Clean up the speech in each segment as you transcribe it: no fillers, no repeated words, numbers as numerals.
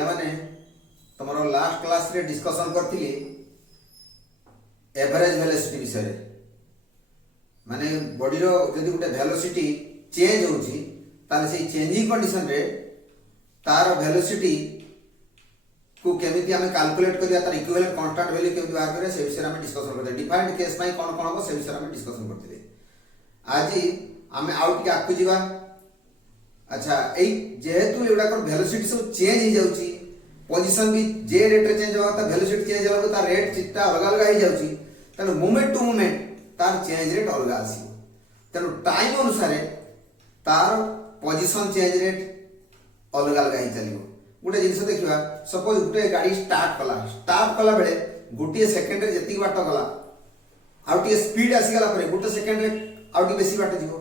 पिलामाने तुमर last class रे discussion करथिले एवरेज वेलोसिटी विषय रे माने बॉडी रो जदि गुटे वेलोसिटी चेंज होउची ताले से चेंजिंग कंडीशन रे तार वेलोसिटी को केमिति हमें कैलकुलेट करिया तार इक्विवेलेंट कांस्टेंट वैल्यू केमिति बाहर करिया से विषय हमें डिस्कशन करते डिफाइंड केस में कोन कोन हो से विषय हमें डिस्कशन करते आज हमें आउट के आकु जीवा अच्छा ए जेहेतु एडा को वेलोसिटी सब चेंज हो जाउची पोजीशन भी जे रेट रे चेंज होता वेलोसिटी चेंज होता तार रेट चिट्टा अलग अलग हो जाउची तनो मोमेंट टू मोमेंट तार चेंज रेट अलग आसी तनो टाइम अनुसार तार पोजीशन चेंज रेट अलग अलग ही चलियो गोटे जिनस देखिबा सपोज गोटे गाड़ी स्टार्ट कला बेले गोटे सेकंड रे जति बाट गला आउटी स्पीड आसी गला परे गोटे सेकंड रे आउटी बेसी बाट जीवो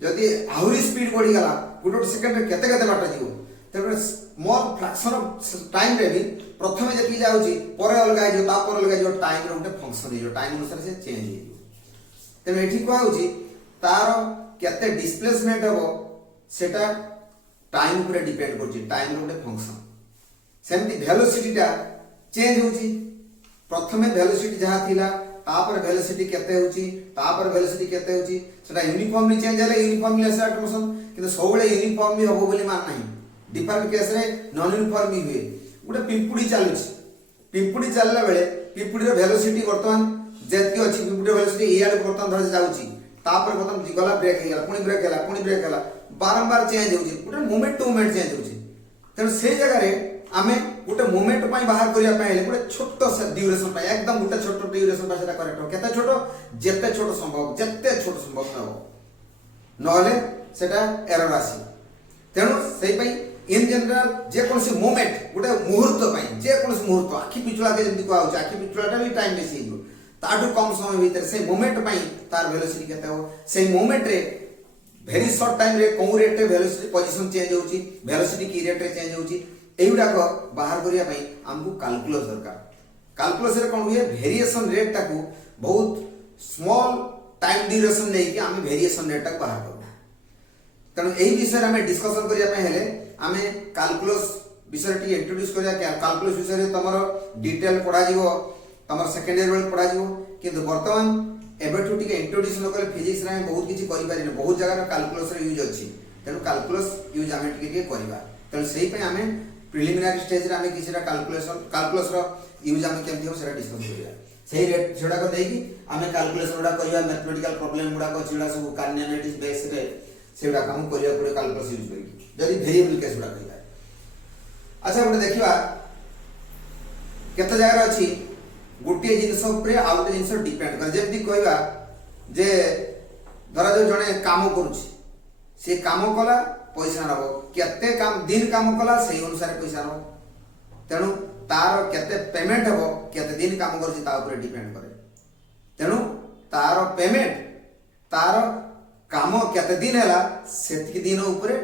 जदि आहुरी स्पीड बढ़ी गला गोटे सेकंड रे केते केते बाट जीवो तबे स्मॉल फ्रैक्शन ऑफ टाइम रे भी प्रथमे जति जाउची परे अलगा जो ता पर अलगा जो टाइम रे गोटे फंक्शन जो टाइम अनुसार से चेंज हो तबे एठी को आउची तार केते डिस्प्लेसमेंट हो सेटा टाइम ऊपर डिपेंड करची टाइम रो गोटे फंक्शन सेमती वेलोसिटी टा चेंज होची प्रथमे वेलोसिटी जहा थिला तापर वेलोसिटी केते होची तापर वेलोसिटी केते होची सेटा यूनिफॉर्मली चेंज हले यूनिफॉर्मली एसेट मोशन किंतु सबले यूनिफॉर्मली हबो बोली मान नाही डिफरेंट केस रे नॉन यूनिफॉर्मली हुए गोटे पिंपुडी चालुची पिंपुडी चलला बेले पिंपुडी रो वेलोसिटी वर्तमान जेतकी अछि पिंपुडी रो वेलोसिटी ए आड वर्तमान धर जाउची तापर वर्तमान गला ब्रेक हेला पुनी ब्रेक हेला बारंबार चेंज होची गोटे मोमेंट टू मोमेंट चेंज होची तन से जगह रे आमे गोटे मोमेंट पई बाहर करिया पई हेले गोटे छोटो से ड्यूरेशन पई एकदम गोटे छोटो ड्यूरेशन पई सेटा करेक्ट हो केते छोटो जेते छोटो संभव न हो नहले सेटा एरर आसी तेनु सेई पई इन जनरल जे कोनसी मोमेंट गोटे मुहूर्त पई जे कोनसी मुहूर्त आखि पिछुला के जंती को आउची आखि पिछुलाटा भी टाइम बेसी हो ताडू कम समय भीतर से मोमेंट पई तार वेलोसिटी केते हो सेई मोमेंट रे वेरी शॉर्ट टाइम रे कोन रेट रे वेलोसिटी पोजीशन चेंज होची वेलोसिटी की रेट रे चेंज होची एउडा को बाहर करिया पई हमकु कैलकुलस दरकार कैलकुलस रे कोन हुए वेरिएशन रेट टाकू बहुत स्मॉल टाइम ड्यूरेशन नै कि हम वेरिएशन रेट टाक बाहर करबा तनो एही विषय रे हम डिस्कशन करिया पई हेले हमें कैलकुलस विषय टी इंट्रोड्यूस करिया कैलकुलस विषय रे तमरो डिटेल पढा जीवो तमर सेकेंड ईयर बेल पढा जीवो किंतु वर्तमान एबेठू टिके इंट्रोड्यूस न करे फिजिक्स रे बहुत किछि करि पारि न बहुत जगह कैलकुलस रे यूज अछि तेनु कैलकुलस यूज हम टिके करबा तेनु सेही पे हमें प्रिलिमिनरी स्टेज रे हमें किछरा कैलकुलस रो यूज हम केमति हो सेरा डिस्कस करिया सेही रेट छडा को देकी हमें कैलकुलस गुडा करबा मैथमेटिकल प्रॉब्लम गुडा को छिडा सब कार्डिनलिटीज बेस रे सेडा काम करिया पड़े कैलकुलस यूज करी जदी वेरिएबल केस गुडा करिया अच्छा गोटे देखिबा केते जगह अछि गोटे जिनस ऊपर आ गोटे जिनस डिपेंड कर जेमति कहबा जे धरा जो जने काम करूची से काम कला पैसा नबो केते काम दिन काम कला सेही अनुसार पैसा नबो तेनु तार केते पेमेंट हबो केते दिन काम करूची ता ऊपर डिपेंड करे तेनु तार पेमेंट तार काम केते दिन हैला सेति दिन ऊपर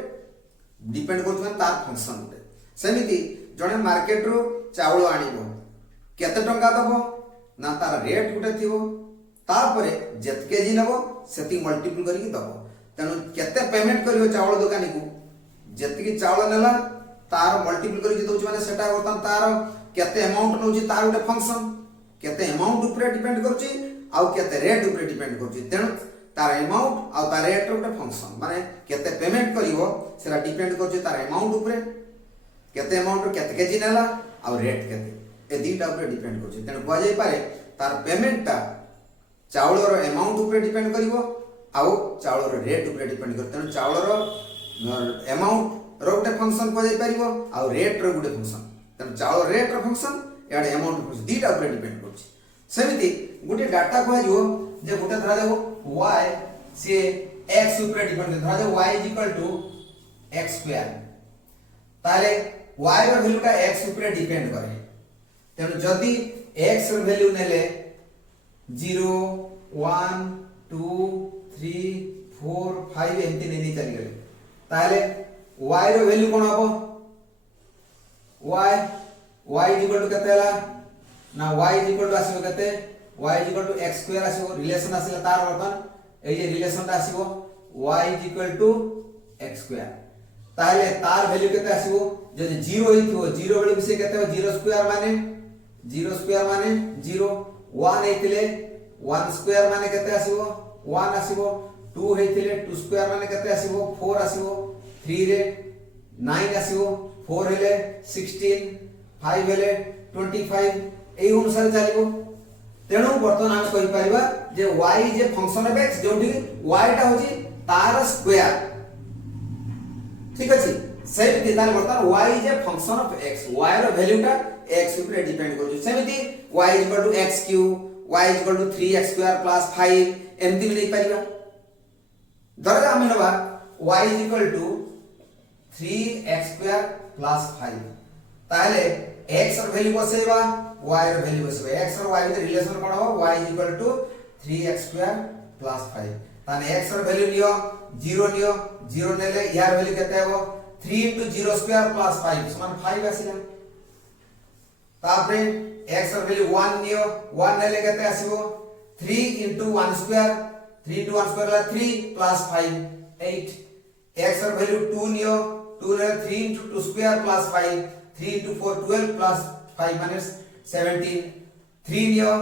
डिपेंड करथुन तार फंक्शन ऊपर सेमिति जने मार्केट रो चावल आनिबो केते टंका दबो ना तार रेट गुटे थिबो तारपरे जेत केजी नबो सेति मल्टीपल करिक दबो तेनु केते पेमेंट करियो चावल दुकानी को जेतिकी चावल नेला तार मल्टीपल करिक दउछ माने सेटा वर्तन तार केते अमाउंट नउची तार गुटे फंक्शन केते अमाउंट ऊपर डिपेंड करची आ केते रेट ऊपर डिपेंड करची तेनु तार अमाउंट आ तार रेट गुटे फंक्शन माने केते पेमेंट करिवो सेरा डिपेंड करची तार अमाउंट ऊपर केते अमाउंट केते केजी नेला आ रेट केते ए दीटा ऊपर डिपेंड करची तेनु बुआ जाय पारे तार पेमेंट ता चावल रो अमाउंट ऊपर डिपेंड करिवो आउ चावल रो रेट ऊपर डिपेंड कर तेनु चावल रो अमाउंट रो गुटे फंक्शन को जाय परिवो आउ रेट रो गुटे फंक्शन तेनु चावल रेट रो फंक्शन याडे अमाउंट फंक्शन दीटा ऊपर डिपेंड करची सेमिति गुटे डाटा को जो जे गुटे धरा जाओ y से x ऊपर डिपेंड धरा जाओ y x² ताले y रो वैल्यू का x ऊपर डिपेंड करे तेनु जदी x रो वैल्यू नेले 0 1 2 3 4 5 एमती नेनी चली गले ताले y रो वैल्यू कोन हबो y केते हला ना y आसीबो केते y x² आसीबो रिलेशन आसीला तार वर्तन ए जे रिलेशन आसीबो y x² ताले तार वैल्यू केते आसीबो जदि 0 होइथिबो 0 बेले से केते 0 स्क्वायर माने 0 1 हेतिले 1 स्क्वायर माने केते आसीबो 1 आसीबो 2 हेतिले 2 स्क्वायर माने केते आसीबो 4 आसीबो 3 रे 9 आसीबो 4 हेले 16 5 हेले 25 एई अनुसार चलिबो तेणु बर्तमान हम कहि परिबा जे y जे फंक्शन ऑफ x जोंठी y टा होची तार स्क्वायर ठीक अछि सेमति तार बर्तमान y जे फंक्शन ऑफ x y रो वैल्यू टा x ऊपर डिपेंड करू सेमति y x cube y 3x square plus 5 एमति भी नहीं परिबा धरजा हम नबा y 3x स्क्वायर प्लस 5 ताले x रो वैल्यू बसेबा y रो वैल्यू बसेबा x और y के रिलेशन कोन हो y 3x स्क्वायर प्लस 5 ताने x रो वैल्यू लियो 0 नेले यार वैल्यू केते हो 3 into 0 स्क्वायर प्लस 5 समान 5 आसीला तापरे x रो वैल्यू 1 नियो 1 नेले केते आसीबो 3 into 1 स्क्वायर 3 into 1 स्क्वायर ला 3 प्लस 5 8 x रो वैल्यू 2 नियो 2 नेले 3 into 2 square plus 5 3 into 4 12 plus 5 minus 17 3 neo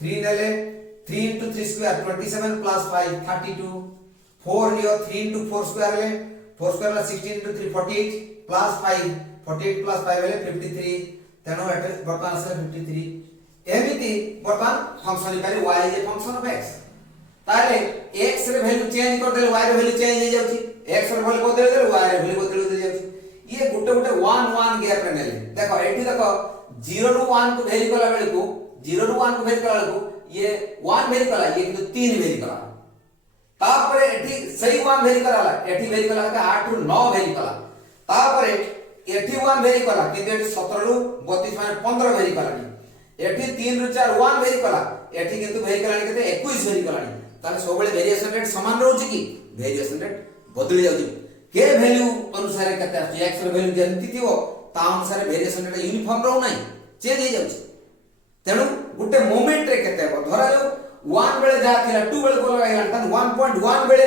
3 नेले 3 into 3 square 27 plus 5 32 4 neo 3 into 4 square ले 4 स्क्वायर ला 16 into 3 48 plus 5 48 plus 5 ले 53 तेनो एटे बर्तमान से 53 एमिति बर्तमान फंक्शन इकारे y जे फंक्शन ऑफ x ताले x रे वैल्यू चेंज कर देले y रे वैल्यू चेंज हो जाउची x रे वैल्यू बदल देले y रे वैल्यू बदल दे जाउची ये गुटे गुटे 1 1 गैप रे नेले देखो एठी देखो 0 ରୁ 1 को वेरी कला बेले को 0 ରୁ 1 को वेरी कला को ये 1 वेरी कला ये किंतु 3 वेरी कला तापरे एठी सही 1 वेरी कला एठी वेरी कला का 8 ରୁ 9 वेरी कला तापरे एठी 1 वेरी कला किंतु एठी 17 ରୁ 32 माने 15 वेरी कला एठी 3 ରୁ 4 1 वेरी कला एठी किंतु वेरी कला केते 21 वेरी कला ताले सबले वेरिएशन रेट समान रहउची कि वेरिएशन रेट बदली जाउची के वैल्यू अनुसार केते आछी x रो वैल्यू जेंति थिवो ता अनुसार वेरिएशन रेट यूनिफॉर्म रहउ नै चेंज हो जाउची तेनु गुटे मोमेंट रे केते हो धरा जो 1 बेले जा थिला 2 बेले को लगाइला तन 1.1 बेले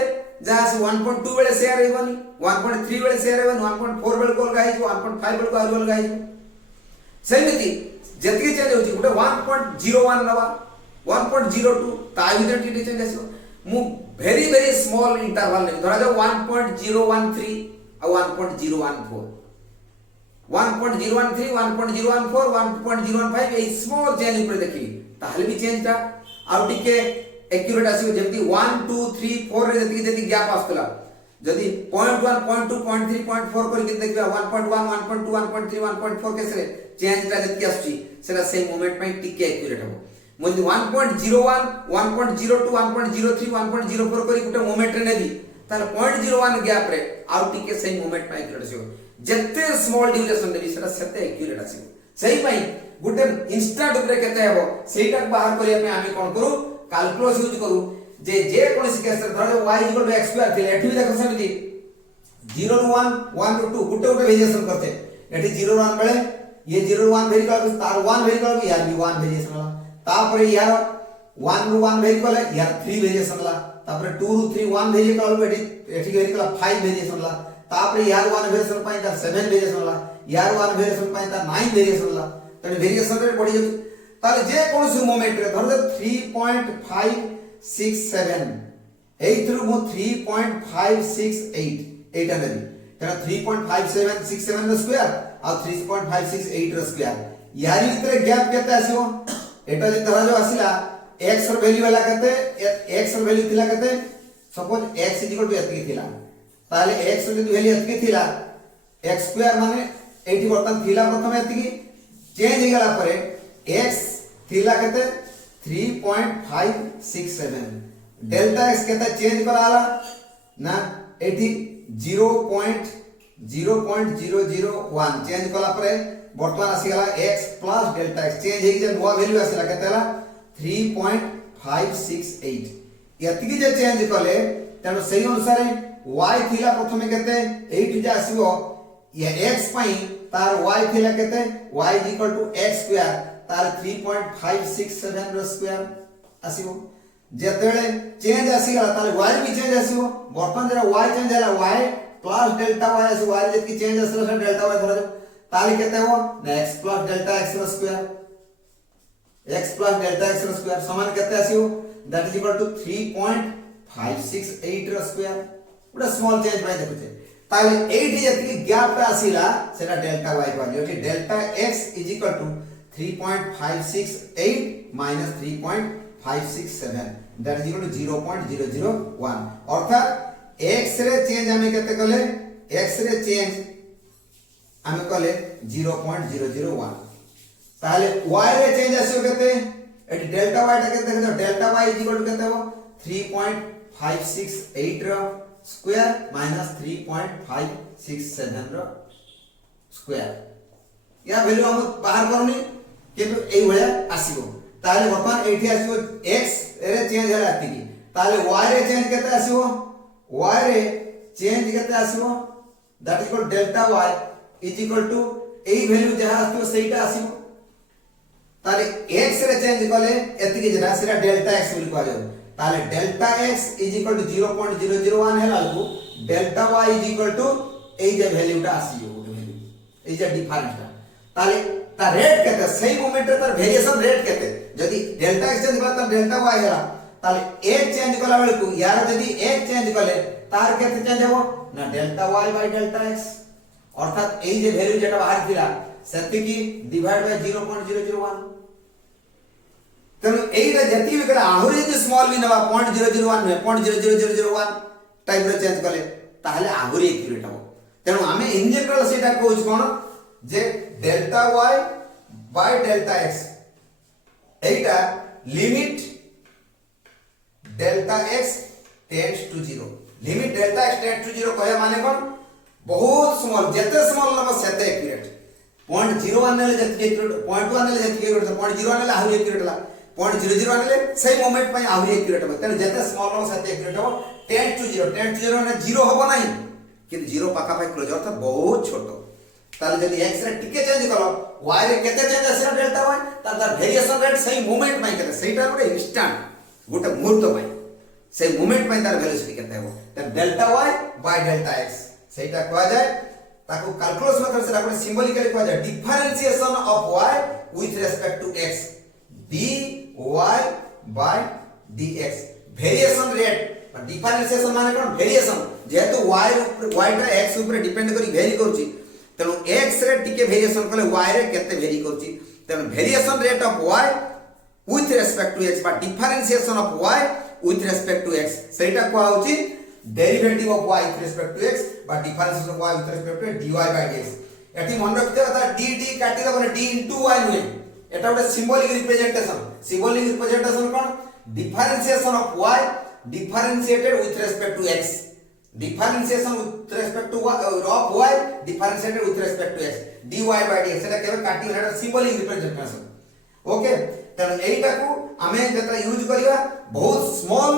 जा से 1.2 बेले शेयर हेबनी 1.3 बेले शेयर हेबनी 1.4 बेले को लगाइ 1.5 बेले को आरो लगाइ सेमिति जति चेंज होची गुटे 1.01 नवा 1.02 ता भीतर टी चेंज आसो मु वेरी वेरी स्मॉल इंटरवल ने धरा जो 1.013 और 1.014 1.013 1.014 1.015 ए स्मॉल चेंज ऊपर देखि ताहले भी चेंज ता आउ टिके एक्यूरेट आसी जेमति 1 2 3 4 रे जति गैप आस्तला जदि 0.1 0.2 0.3 0.4 करि के देखबा 1.1 1.2 1.3 1.4 केसरे चेंज ता जति आसी सेरा सेम मोमेंट में टिके एक्यूरेट हो मोदी 1.01 1.02 1.03 1.04 करि गुटे मोमेंट रे नेबी ताले 0.01 गैप रे आउ टिके सेम मोमेंट में एक्यूरेट आसी जत्ते स्मॉल ड्यूरेशन देबी सेटा सेते एक्यूरेट आसी सही पई गुटे इंस्टेंट ऊपर केते हेबो सेटा बाहर करिया पे आमे कोन करू कैलकुलस यूज करू जे कोनसी केस रे धरो y x स्क्वायर थिले एठी देखो समिति 0 ରୁ 1 1 ରୁ 2 गुटे गुटे वेरिएशन करते एठी 0 ରୁ 1 बेले ये 0 ରୁ 1 वेरी कर तार 1 वेरी कर यार भी 1 वेरिएशन ला तापरे यार 1 ରୁ 1 वेरी करले यार 3 वेरिएशन ला तापरे 2 ରୁ 3 1 वेरी कर एठी वेरी कर 5 वेरिएशन ला तापरे यार 1 वेरिएशन पाई ता 7 वेरिएशन ला यार 1 वेरिएशन पाई ता 9 वेरिएशन ला तने वेरिएशन रेट बढ़ी जाउ ताले जे कोनसी मोमेंट रे धर 3.567 एथरु मो 3.568 एटा नेबी तेरा 3.5767 रो स्क्वायर आ 3.568 रो स्क्वायर यारी भीतर गैप केते आसीबो एटा जे धरा जो आसीला x रो वैल्यू वाला केते x रो वैल्यू थिला केते सपोज x एतकी थिला ताले x रो वैल्यू एतकी थिला x स्क्वायर माने एठी बर्तन थिला प्रथम एतकी चेंज हो गला परे x थिला केते 3.567 डेल्टा x केते चेंज कराला ना एठी 0.0001 चेंज कला परे वर्तमान आसी गला x plus delta x change हे जे नवा वैल्यू आसीला केतेला 3.568 यतिकी जे चेंज कले तनो सही अनुसार y थिला प्रथमे केते 8 जे आसीबो ये x पई तार y थिला केते y x स्क्वायर तार 3.567 रो स्क्वायर आसीबो जेतेले चेंज आसी गला तार y भी चेंज आसीबो वर्तमान जरा y चेंज हला y प्लस डेल्टा y आसी y रे जति चेंज आसला से डेल्टा y धरा ताले केते हो ना x प्लस डेल्टा x रो square x plus delta x रो स्क्वायर समान केते आसीओ दैट इज इक्वल टू 3.568 रो स्क्वायर उडा स्मॉल चेंज बाय देखुते ताले 8 जति गैप पे आसीला सेटा डेल्टा y पाली okay delta x is equal to 3.568 minus 3.567 that is equal to 0.001 अर्थात x रे चेंज हमें केते कले x रे चेंज हमें कले 0.001 ताले y रे चेंज आसीओ केते एटी डेल्टा y टा केते देखो delta y is equal to केते हो 3.568 रो स्क्वायर माइनस 3.567 रो स्क्वायर या वैल्यू हम बाहर करनी किंतु एई भलिया आसीबो ताले वर्तमान एठी आसीबो x रे चेंज होला एतिकी ताले y रे चेंज केते आसीबो y रे चेंज केते आसीबो that is equal delta y is equal to एई वैल्यू जहा आसीबो सेटा आसीबो ताले x रे चेंज कले एतिकी जरा सेटा डेल्टा x बोली कहले ताले delta x is equal to 0.001 हैला को delta y is equal to एई जे वैल्यूटा आसीबो गोटे वैल्यू एई जे डिफरेंसटा ताले ता रेट केते सही मोमेंट रे तार वेरिएशन रेट केते जदी डेल्टा x चेंज कला त डेल्टा y हैला ताले एक चेंज कला बेले को यार जदी एक चेंज कले तार केते चेंज हेबो ना delta y by delta x अर्थात एई जे वैल्यू जेटा बाहर थिला सेति की डिवाइड बाय 0.001 तनो एईटा जति भी कला आहुरी जे स्मॉल भी नवा 0.001 में 0.00001 टाइप रे चेंज कले ताहले आहुरी एक्यूरेट हो तनो हमें इन जनरल सेटा कोज कोन जे delta y by delta x एटा limit delta x tends to 0 limit delta x tends to 0 कहे माने कोन बहुत स्मॉल जते स्मॉल नबा सेते एक्यूरेट 0.01 नेले जति एक्यूरेट 0.1 नेले जति एक्यूरेट 0.01 नेले आहुरी एक्यूरेट ला 0.001 नेले सही मोमेंट पई आहुरी एक्यूरेट हो तने जते स्मॉल नबा सेते एक्यूरेट हो टेंड्स टू 0 माने 0 होबो नाही किंतु 0 पाका पाई क्लोज अर्थात बहुत छोटो ताले जदी x रे टिके चेंज कलो y रे केते चेंज आसीरा डेल्टा y तार वेरिएशन रेट सही मोमेंट पई केते सेटा गोटे इंस्टेंट गोटे मुहूर्त पई सही मोमेंट पई तार वेलोसिटी केते हो त delta y by delta x सेटा कहवा जाय ताको कैलकुलस मेथड से आपण सिंबलिकली कहवा जाय differentiation of y with respect to x dy by dx variation rate differentiation माने कोन वेरिएशन जेहेतु y टा x ऊपर डिपेंड करी वेरी करछि तेणु x रे टिके वेरिएशन कले y रे केते वेरी करछि तेणु variation rate of y with respect to x बा differentiation of y with respect to x सेटा को आउछि derivative of y with respect to x बा differentiation of y with respect to dy by dx एठी मन रखते बता dt काटी दबने d इनटू y नुए एटा गोटे सिंबलिक रिप्रेजेंटेशन कोन differentiation of y differentiated with respect to x differentiation with respect to of y differentiated with respect to x dy by dx सेटा केबे काटी हेटा सिंबलिक रिप्रेजेंटेशन ओके त एटा को हमें जेता यूज करिया बहुत स्मॉल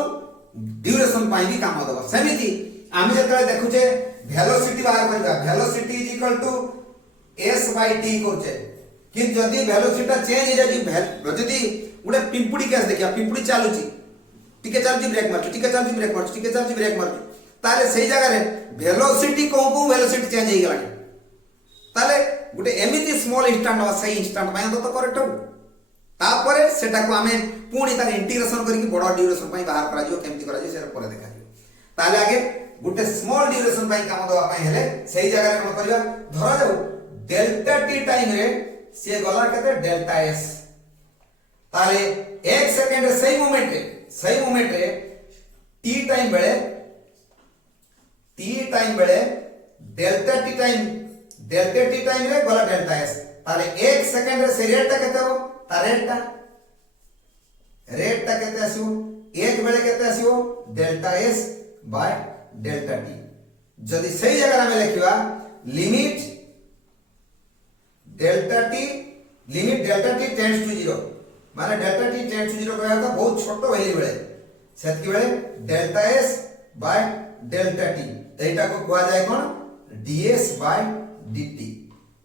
ड्यूरेशन पाई भी काम दबा सेमिति हमें जेता देखुचे वेलोसिटी बाहर करिया velocity is equal to s by t करछे कि जदी वेलोसिटी चेंज हो जाई जदी गुडे पिंपुडी केस देखिया पिंपुडी चालुची टिके चालुची ब्रेक मारछु टिके चालुची ब्रेक मारछु टिके चालुची ब्रेक मारछु ताले सही जगह रे वेलोसिटी को वेलोसिटी चेंज हो गलानी ताले गुटे एमिति स्मॉल इंस्टेंट हो सही इंस्टेंट पय तो करेक्ट हो तापरे सेटा को हमें पूरी तार इंटीग्रेशन करके बड़ा ड्यूरेशन पय बाहर करा जियो केमति करा जियो से पर देखा ताले आगे गुटे स्मॉल ड्यूरेशन पय काम दवा पय हेले सही जगह रे कोन करिया धरा जाऊ डेल्टा टी टाइम रे से गला केते डेल्टा s ताले 1 सेकंड रे सही मोमेंट रे t टाइम बेले डेल्टा टी टाइम रे गला डेल्टा s ताले 1 सेकंड रे से रेट केते हो ता रेट केते आसीओ 1 बेले केते आसीओ delta s by delta t जदी सही जगह में लिखिबा limit delta t tends to 0 माने डेल्टा t टेंड्स टू 0 कहया था बहुत छोटो वैल्यू बेले सेतकी बेले delta s by delta t एटा को कहवा जाय कोन ds बाय dt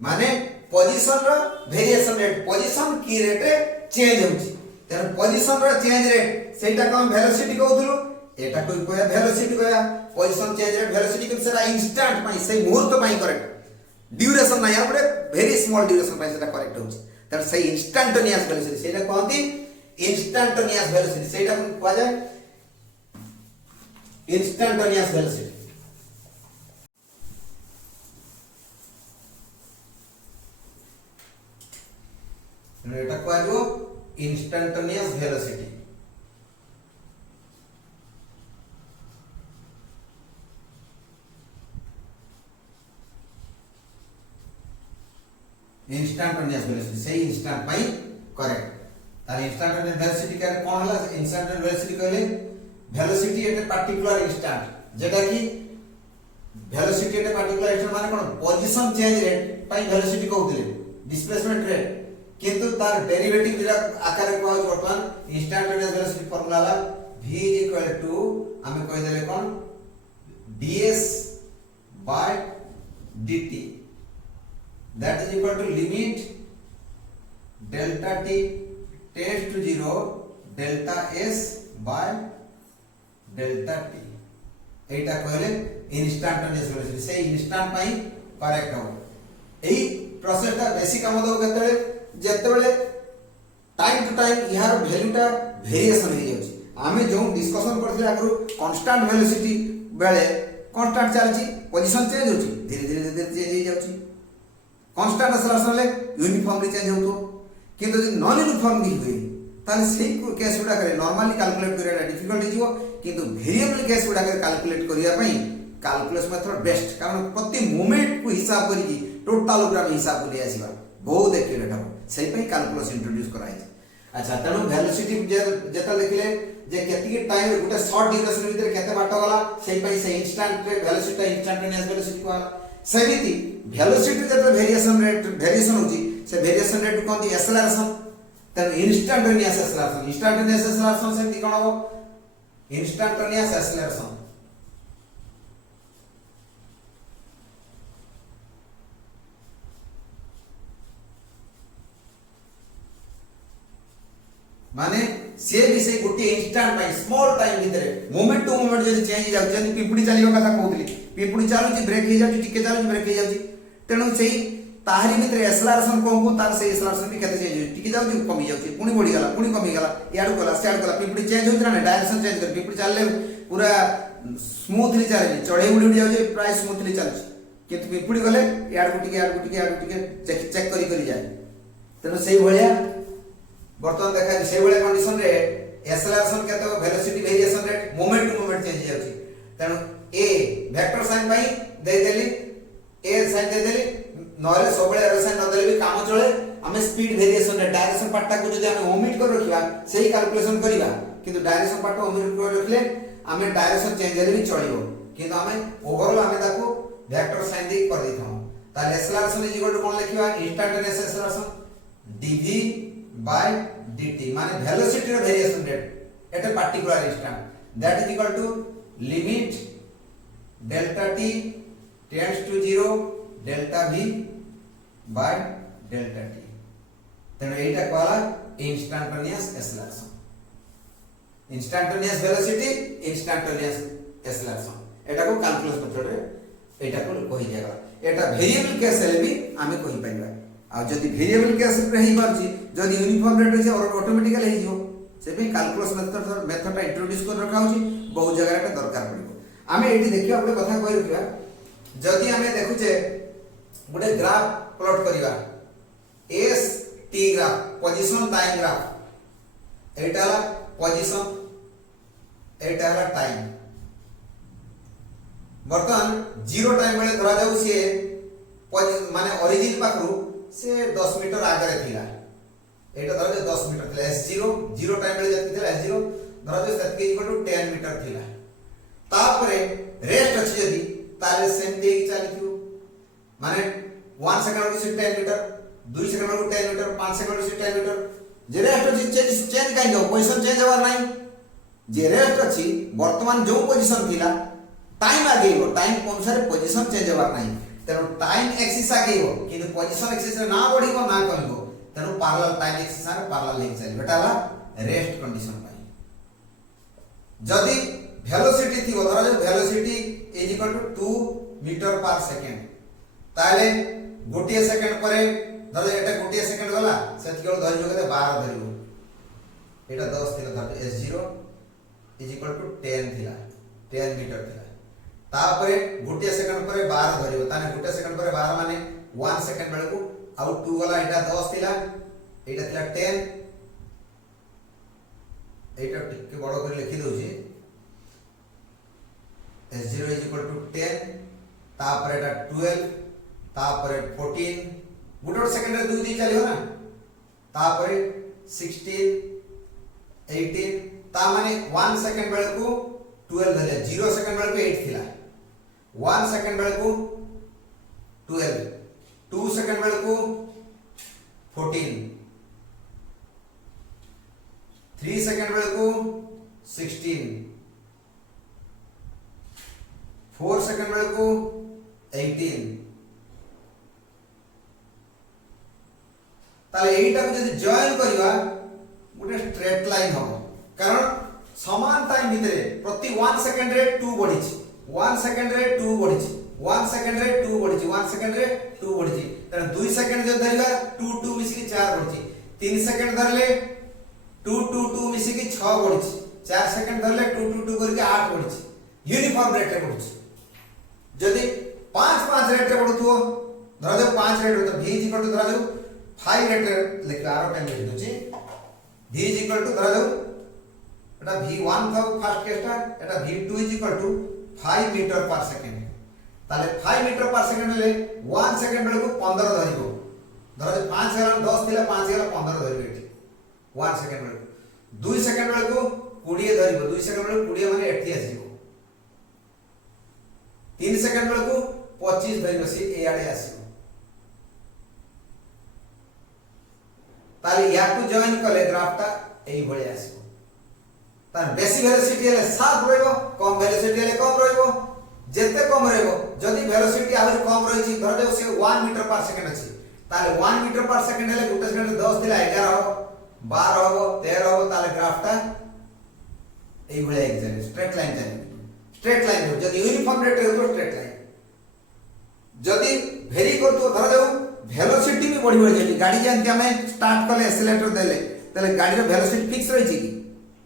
माने पोजीशन रो वेरिएशन रेट पोजीशन की रेट चेंज होची तेन पोजीशन रो चेंज रेट सेटा को वेलोसिटी कहउथुलु एटा को कहया वेलोसिटी कहया पोजीशन चेंज रेट वेलोसिटी किंतु सेटा इंस्टेंट पाई से मुहूर्त पाई करेक्ट ड्यूरेशन ना या बड़े वेरी स्मॉल ड्यूरेशन पाई सेटा करेक्ट होची त से इंस्टेंटेनियस वेलोसिटी सेटा कहती इंस्टेंटेनियस वेलोसिटी सेटा को जाय इंस्टेंटेनियस वेलोसिटी एटा को जो इंस्टेंटेनियस वेलोसिटी इंस्टेंटेनियस वेलोसिटी से इंस्टेंट पाई करेक्ट तार इंस्टेंटेनियस वेलोसिटी का कोन हला इंस्टेंटेनियस वेलोसिटी कहले velocity at a particular instant जेटा कि velocity at a particular instant माने कोन पोजीशन चेंज रेट पाई वेलोसिटी कहउतले डिस्प्लेसमेंट रेट किंतु तार डेरिवेटिव जेटा आकार को वर्तमान इंस्टेंटेनियस वेलोसिटी फार्मूला ला v इक्वल टू हमें कह देले कोन ds by dt that is equal to limit delta t tends to 0 delta s by delta t एटा कहले इंस्टेंटेनियस वेलोसिटी से इंस्टेंट पाई करेक्ट हो एही प्रोसेसटा बेसिक काम दो केतले जेतेबेले टाइम टू टाइम यार वैल्यूटा वेरिएशन हो जाउची आमे जो डिस्कशन करथिले आगु कांस्टेंट वेलोसिटी बेले कांस्टेंट चलची पोजीशन चेंज होची धीरे धीरे धीरे चेंज हो जाउची कांस्टेंट एक्सेलरेशन ले यूनिफॉर्मली चेंज होतो किंतु जे नॉन यूनिफॉर्मली हुए ताले सेही केस गुडा करे नॉर्मली कैलकुलेट करिया डिफिकल्ट हिजो किंतु वेरिएबल केस गुडा करे कैलकुलेट करिया पई कैलकुलस मेथड बेस्ट कारण प्रति मोमेंट को हिसाब करी टोटल ग्राम हिसाब को ले आसीबा बहुत एक्यूरेट हो सेही पई कैलकुलस इंट्रोड्यूस कराई अच्छा तनो वेलोसिटी जेता लिखले जे केति टाइम गुटे शॉर्ट ड्यूरेशन भीतर केते बाट गला सेही पई से इंस्टेंट वेलोसिटी इंस्टेंटेनियस वेलोसिटी को सेमिति वेलोसिटी जेता वेरिएशन होची से वेरिएशन रेट को कहती एक्सेलरेशन तन इंस्टेंटेनियस एक्सेलरेशन सेमिति कोन हो इंस्टेंटेनियस एक्सेलरेशन माने से भी से गोटे इंस्टेंट पाई स्मॉल टाइम भीतर मोमेंट टू मोमेंट जदी चेंज जाउ जदी पिपुडी चलियो कथा कहउतली पिपुडी चालू छी ब्रेक हे जाउ टिके चालू ब्रेक हे जाउ तेनु सेही ताहारी भीतर एक्सेलरेशन को तार से एक्सेलरेशन भी केते चेंज टिके जाउ कमी जाउ पुनी बढ़ी गला पुनी कमी गला याडू गला स्टार्ट गला पिपुडी चेंज होत ना डायरेक्शन चेंज कर पिपुडी चलले पूरा स्मूथली चले चढ़े उड़ी उड़ी जाउ प्राय स्मूथली चलछ किंतु पिपुडी गले याडू टिके चेक करी जाए तेनु सेही भलिया बर्तमान देखा से बेले कंडीशन रे एक्सेलरेशन केतो velocity variation rate moment to moment change जाउची तनो ए वेक्टर साइन पाई दे देली ए साइन दे देली नॉले सबले एरो साइन न देले भी काम चले हमें स्पीड वेरिएशन रे डायरेक्शन पार्ट को जदी हमें ओमिट कर रखिबा सही कैलकुलेशन करिबा किंतु डायरेक्शन पार्ट ओमिट कर रखले हमें डायरेक्शन चेंज हेले भी चलिबो किंतु हमें ओवरऑल हमें ताको वेक्टर साइन दे कर देथौ ताले एक्सेलरेशन इज इक्वल टू कोन लिखिबा instantaneous acceleration dv by dt माने वेलोसिटी रो variation rate at a particular instant that is equal to limit delta t tends to 0 delta v by delta t तेन एटा कहला instantaneous acceleration instantaneous velocity instantaneous acceleration एटा को calculus method रे एटा को कहि दिया गला एटा वेरिएबल केस ले भी हमें कहि पाइबा आ जदी वेरिएबल केस रे ही परची जदी यूनिफॉर्म रेट होची और ऑटोमेटिकली हे जिवो से पे कैलकुलस मेथड इंट्रोड्यूस कर रखा होची बहुत जगह रे दरकार पड़िबो हमें एठी देखियो आपले कथा कहि रखिबा जदी हमें देखुचे गुटे ग्राफ प्लॉट करिबा s t graph position time graph एटा ला पोजीशन एटा ला टाइम बर्तमान जीरो टाइम बेले धरा जाउ से माने ओरिजिन पाखरु से 10 मीटर आगे थिला एटा धरा 10 मीटर थिला s0 जीरो टाइम बेले जति थिला s0 धरा जे सेट के इक्वल टू 10 मीटर थिला तापरे रेस्ट अछि जदी ताले सेम दे चलिथियो माने 1 सेकंड को 10 मीटर 2 सेकंड को 10 मीटर 5 सेकंड को 10 मीटर जे रेस्ट अछि चेंज काई जाओ पोजीशन चेंज होवार नाही जे रेस्ट अछि वर्तमान जो पोजीशन थिला टाइम आगे हो टाइम अनुसार पोजीशन चेंज होवार नाही तेनो टाइम एक्सिस आगे हो किंतु पोजीशन एक्सिस ना बढ़िबो ना करिबो तेनो parallel time axis are parallel link चली बेटाला रेस्ट कंडीशन पाई जदी ভেলোসিটি থিব ধরা যাও velocity is equal to 2 metre per second তাহলে গোটিয়ে সেকেন্ড পরে ধরা এটা গোটিয়ে সেকেন্ড গলা সেটি কেবল ধরিব কেতে 12 ধরিব এটা 10 থিলা ধর s0 ইজ ইকুয়াল টু 10 থিলা 10 মিটার থিলা তারপরে গোটিয়ে সেকেন্ড পরে 12 ধরিব তানে গোটিয়ে সেকেন্ড পরে 12 মানে 1 সেকেন্ড বেଳକୁ ଆଉ 2 গলা এটা 10 থিলা এটা থিলা 10 এইটা টিকে বড় করে লিখি দউছি s0 is equal to 10 तापर एटा 12 तापर 14 गुटे सेकंड रे 2 दी चलियो ना तापर 16 18 ता माने 1 सेकंड बेल को 12 धले 0 सेकंड बेल को 8 थिला 1 सेकंड बेल को 12 2 सेकंड बेल को 14 3 सेकंड बेल को 16 4 सेकंड बेल को 18 ताले एटा को जदी जॉइन करिवा गुटे स्ट्रेट लाइन हो कारण समान टाइम भितरे प्रति 1 सेकंड रे 2 बढ़िछि 1 सेकंड रे 2 बढ़िछि 1 सेकंड रे 2 बढ़िछि 1 सेकंड रे 2 बढ़िछि त 2 सेकंड जे धरिबा 2 2 मिसी 4 बढ़िछि 3 सेकंड धरले 2 2 2 मिसी 6 बढ़िछि 4 सेकंड धरले 2 2 2 करके 8 बढ़िछि यूनिफॉर्म रेट रे बढ़िछि जदि 5 5 रेट रे बढ़ुथो धरा जाऊ 5 रेट तो v इक्वल टू धरा जाऊ 5 रेट रे लिख आरो टाइम लिख दोची v इक्वल टू धरा जाऊ एटा v1 था first केसटा Etah v2 equal to 5 metre पर सेकंड ताले 5 मीटर पर सेकंड ले 1 सेकंड बेल को 15 धरिबो धरा जाऊ 5 गला 10 थिला 5 गला 15 धरिबो एठी 1 सेकंड बेल 2 सेकंड बेल को 20 धरिबो 2 सेकंड बेल 20 माने 80 आसीबो 3 सेकंड बेल को 25 धरिबो से ए आडे आसीबो ताले याकु जॉइन कले ग्राफटा एई भळे आसीबो तार बेसी वेलोसिटी ले साफ रहइबो कम वेलोसिटी ले कम रहइबो जेते कम रहइबो जदी वेलोसिटी आहुरी कम रहिछि धर देउ से 1 मीटर पर सेकंड अछि ताले 1 मीटर पर सेकंड ले गुटे सेकंड 10 दिला 11 हो 12 हो 13 हो ताले ग्राफटा एई भळे एक्चुअली स्ट्रेट लाइन जाय स्ट्रेट लाइन हो जदी यूनिफॉर्म रेट हो तो स्ट्रेट लाइन जदी भेरी करतो धर जाऊ वेलोसिटी भी बढ़ी बढ़ी जाय गाड़ी जानके हमें स्टार्ट करले एक्सीलरेटर देले तले गाड़ी रो वेलोसिटी फिक्स रही छी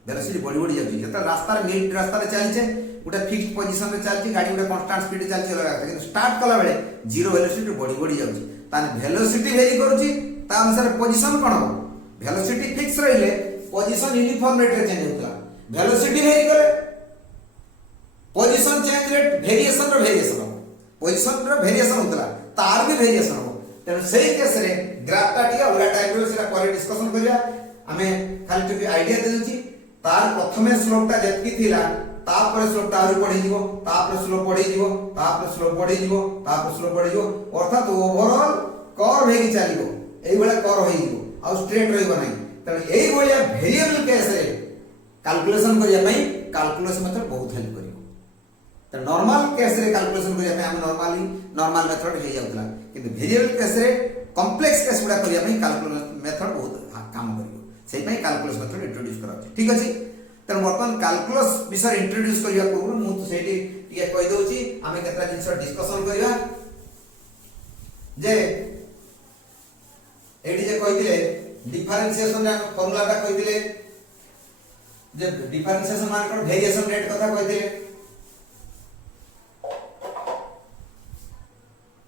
वेलोसिटी बढ़ी बढ़ी जाय जता रास्ता रे मिड रास्ता रे चल छे उटा फिक्स्ड पोजीशन रे चल छी गाड़ी उटा कांस्टेंट स्पीड चल छी लगा किंतु स्टार्ट कला बेले जीरो वेलोसिटी बढ़ी बढ़ी जाय छी ताने वेलोसिटी वेरी करूची ता अनुसार पोजीशन कोन हो वेलोसिटी फिक्स रहिले पोजीशन यूनिफॉर्म रेट रे चेंज होतला वेलोसिटी वेरी करे पोजीशन चेंज रेट वेरिएशन हो पोजीशन रो वेरिएशन होतला तार भी वेरिएशन हो तेन सही केस रे ग्राफटा टिका उला टाइप रो सेटा पर डिस्कशन करिया हमें खाली टिके आईडिया दे दूची तार प्रथमे स्लोपटा जेतकी थिला तापर स्लोपटा आरो बढ़ी जीवो तापर स्लोप बढ़ी जीवो तापर स्लोप बढ़ी जीवो तापर स्लोप बढ़ी जीवो अर्थात ओवरऑल कर्व हेगी चलिबो एई बेला कर्व हेगी जीवो आ स्ट्रेट रहइबो नै तने एई बेला वेरिएबल केस रे कैलकुलेशन करिया पई कैलकुलेशन मेथड बहुत हेल्प करियो त नॉर्मल केस रे कैलकुलेशन करिया पई हम नॉर्मल मेथड हे जाउतला किंतु वेरिएबल केस रे कॉम्प्लेक्स केस गुडा करिया पई कैलकुलेशन मेथड बहुत काम करियो सेई पई कैलकुलेशन मेथड इंट्रोड्यूस करा ठीक अछि त वर्तमान कैलकुलस विषय इंट्रोड्यूस करिया पूर्व मु तो सेठी टिके कहि दउची हमें केतना जिंस डिस्कशन करिया जे एडी जे कहिथिले डिफरेंशिएशन रा फार्मूला ता कहिथिले जे डिफरेंशिएशन मान कोन वेरिएशन रेट कथा कहिथिले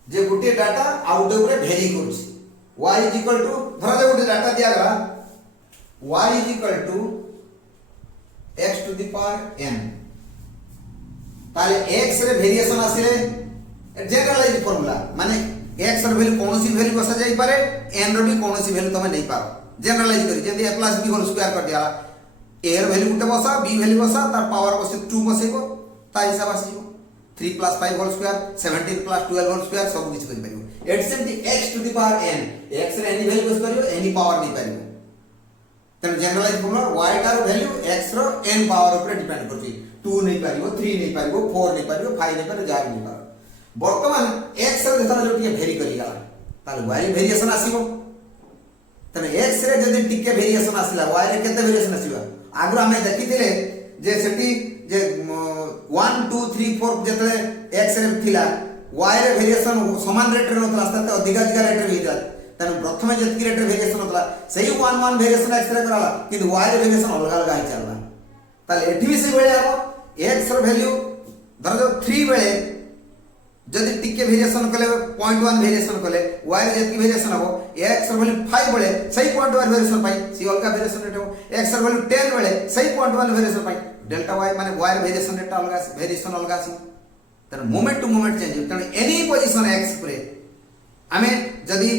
जे गुटे डाटा आउट ऊपर वेरी करछि y = धरा जे गुटे डाटा दिया गला y = x to the power n ताले x रे वेरिएशन आसिले जनरलाइज फार्मूला माने x र वैल्यू कोनोसी वैल्यू बसा जाई पारे n रो भी कोनोसी वैल्यू तमे नै पारो जनरलाइज करी जेंति a + b होल स्क्वायर कर दिया a र वैल्यू गुटे बसा b वैल्यू बसा तार पावर बसे 2 बसेबो ता हिसाब आसीबो 3 + 5 होल स्क्वायर 17 + 12 होल स्क्वायर सब किछ करि परिबो एट सेंटी x to the power n x रे एनी वैल्यू बस परिबो एनी पावर नै परिबो तने जनरलाइज फार्मूला y टार वैल्यू x रो n पावर ऊपर डिपेंड करछि 2 नै परिबो 3 नै परिबो 4 नै परिबो 5 नै परिबो जाय नै पारो वर्तमान x रे जता जो टिके भेरी करि गला ताले y वेरिएशन आसीबो तने x रे जदि टिके वेरिएशन आसिला y रे केते वेरिएशन आसीबा आगु हमें देखिथिले जे सेठी जे 1 2 3 4 जेतले x रे थिला y रे वेरिएशन समान रेट रे नतला आस्ते अधिक अधिक रेट रे होइला तने प्रथमे जेतकी रेट रे वेरिएशन नतला सही 1 1 वेरिएशन x रे कराला किंतु y रे वेरिएशन अलग अलग आइ चलला ताले एठी भी से बेले आबो x रो वैल्यू धर जो 3 बेले जदि टिके वेरिएशन कले 0.1 वेरिएशन कले y रे जेतकी वेरिएशन हबो x रो वैल्यू 5 बेले सही 0.1 वेरिएशन पाई सी अलग वेरिएशन रेट हो x रो वैल्यू 10 बेले सही 0.1 वेरिएशन पाई डेल्टा y माने y रे वेरिएशन रेट अलग वेरिएशन अलग आसी तने मोमेंट टू मोमेंट चेंज तने एनी पोजीशन x परे आमे जदि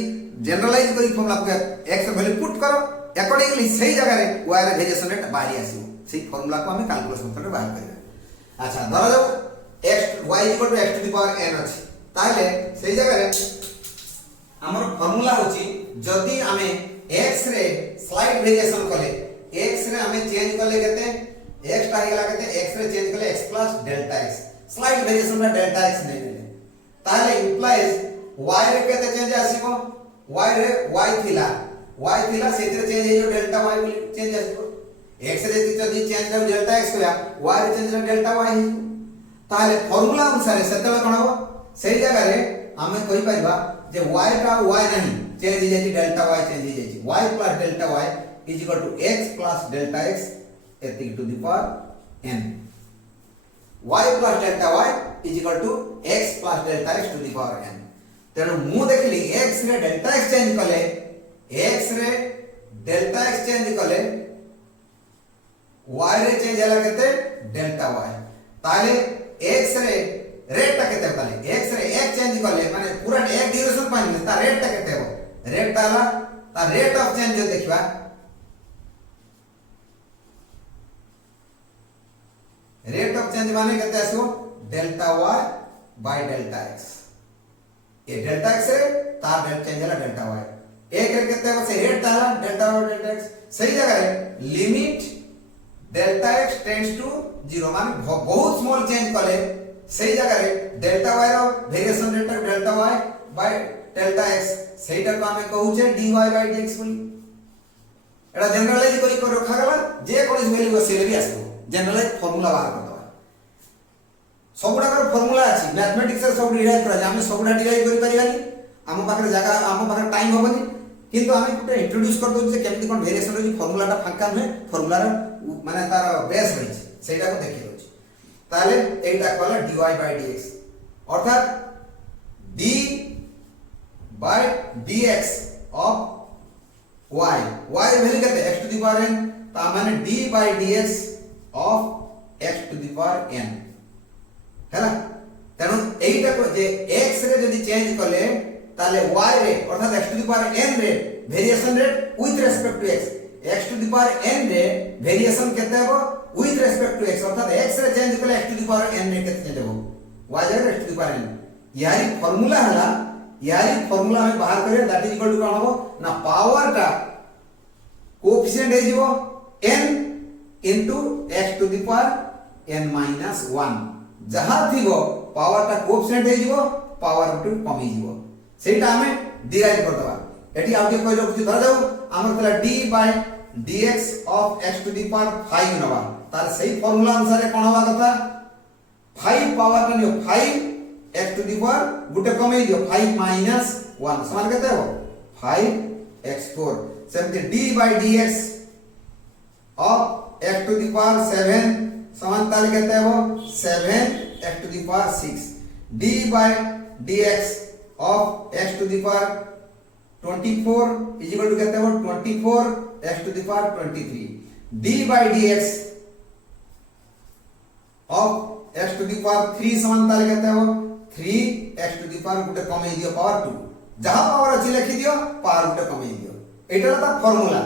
जनरलाइज करी फॉर्मूला को x रो वैल्यू पुट करो अकॉर्डिंगली सही जगह रे y रे वेरिएशन रेट बाहरी आसी सही फॉर्मूला को हमें कैलकुलेशन करके बाहर करिया अच्छा धर जाओ x y x to the power n अछि ताले सही जगह रे हमर फार्मूला होची जदी हमें x रे स्लाइड वेरिएशन कले x रे हमें चेंज कले केते x टा हिला केते x रे चेंज कले x plus delta x slide variation रे डेल्टा x नै ले ताले इंप्लाइज y रे केते चेंज आसीबो y रे y थिला सेतिर चेंज हे जो डेल्टा y बोली चेंज आसीबो x रे जदी चेंज हो डेल्टा x होया y रे चेंज हो डेल्टा y हे ताले फार्मूला अनुसार सेतले कोन हो सही जगह रे हमें कहि परबा जे y का y नहीं चेंज हो जाई डेल्टा y चेंज हो जाई y plus delta y is equal to x plus delta x एति to the power n y plus delta y is equal to x plus delta x to the power n तेनु मु देखली x रे delta x change कले x रे delta x change कले y रे change होला केते डेल्टा y ताले x रे रेट टा केते ताले x रे x चेंज करले माने पूरा एक ड्यूरेशन पानी ता रेट टा केते हो रेट ताला ता रेट ऑफ चेंज जो देखबा रेट ऑफ चेंज माने केते आसो delta y by delta x A delta x रे ता रेट चेंज होला डेल्टा y एक रे केते हो से रेट ताला डेल्टा y डेल्टा x सही जगह रे limit delta x tends to 0 माने बहुत स्मॉल चेंज कले सही जगह रे डेल्टा y रो variation rate delta y by delta x सेटा को हमें कहू छे dy बाय dx बोली एटा जनरलाइज करी को रखा गला जे कोन वैल्यू सेले भी आसो जनरलाइज फार्मूला बाहर कर दवा सबुडा कर फार्मूला अछि मैथमेटिक्स से सब डिराइव करा जे हम सबुडा डिराइव करि परिबानी हम पाखरे जगह हम पाखरे टाइम होबनी किंतु हमें गुटे इंट्रोड्यूस कर दउ जे केमति कोन वेरिएशन रो फार्मूला टा फांका में फार्मूला रो माने तार बेस रही सेटा को देखि दउ ताले एटा कहला dy by dx अर्थात d by dx of y value केते x to the power n ता माने d by dx of x to the power n हैला तनो एटा को जे x रे जदी चेंज करले ताले y रे अर्थात x to the power n रे variation rate with respect to x to the power n रे वेरिएशन केते हो विथ रेस्पेक्ट टू x अर्थात x रे चेंज करले x to the power n रे केते चेंज हो y जगह x to the power n यारी फार्मूला हला यारी फार्मूला हम बाहर करे दैट इज इक्वल टू कोन हो ना पावर का कोएफिशिएंट हे जीवो n into x to the power n minus 1 जहां थिगो पावर का कोएफिशिएंट हे जीवो पावर टू कमी जीवो सेटा हमें डिराइव कर दवा एटी आउटे कोइ रखु धर जाऊ हमर तला d by dx of x to the power 5 नवा तार सही फार्मूला अनुसार कोन होबा कथा 5 पावर का neo 5 x to the power गुटे कमे दियो 5 minus 1 समान केते हो 5x4 सेमते d by dx of x to the power 7 समान ताल केते हो 7x to the power 6 d by dx of x to the power 24 is equal to कहते हो 24 x to the power 23 d by dx of x to the power 3 समानता कहते हो 3 x to the power गुटे कमे दियो power 2 जहां power अछि लिखि दियो पावर गुटे कमे दियो एटा ता फार्मूला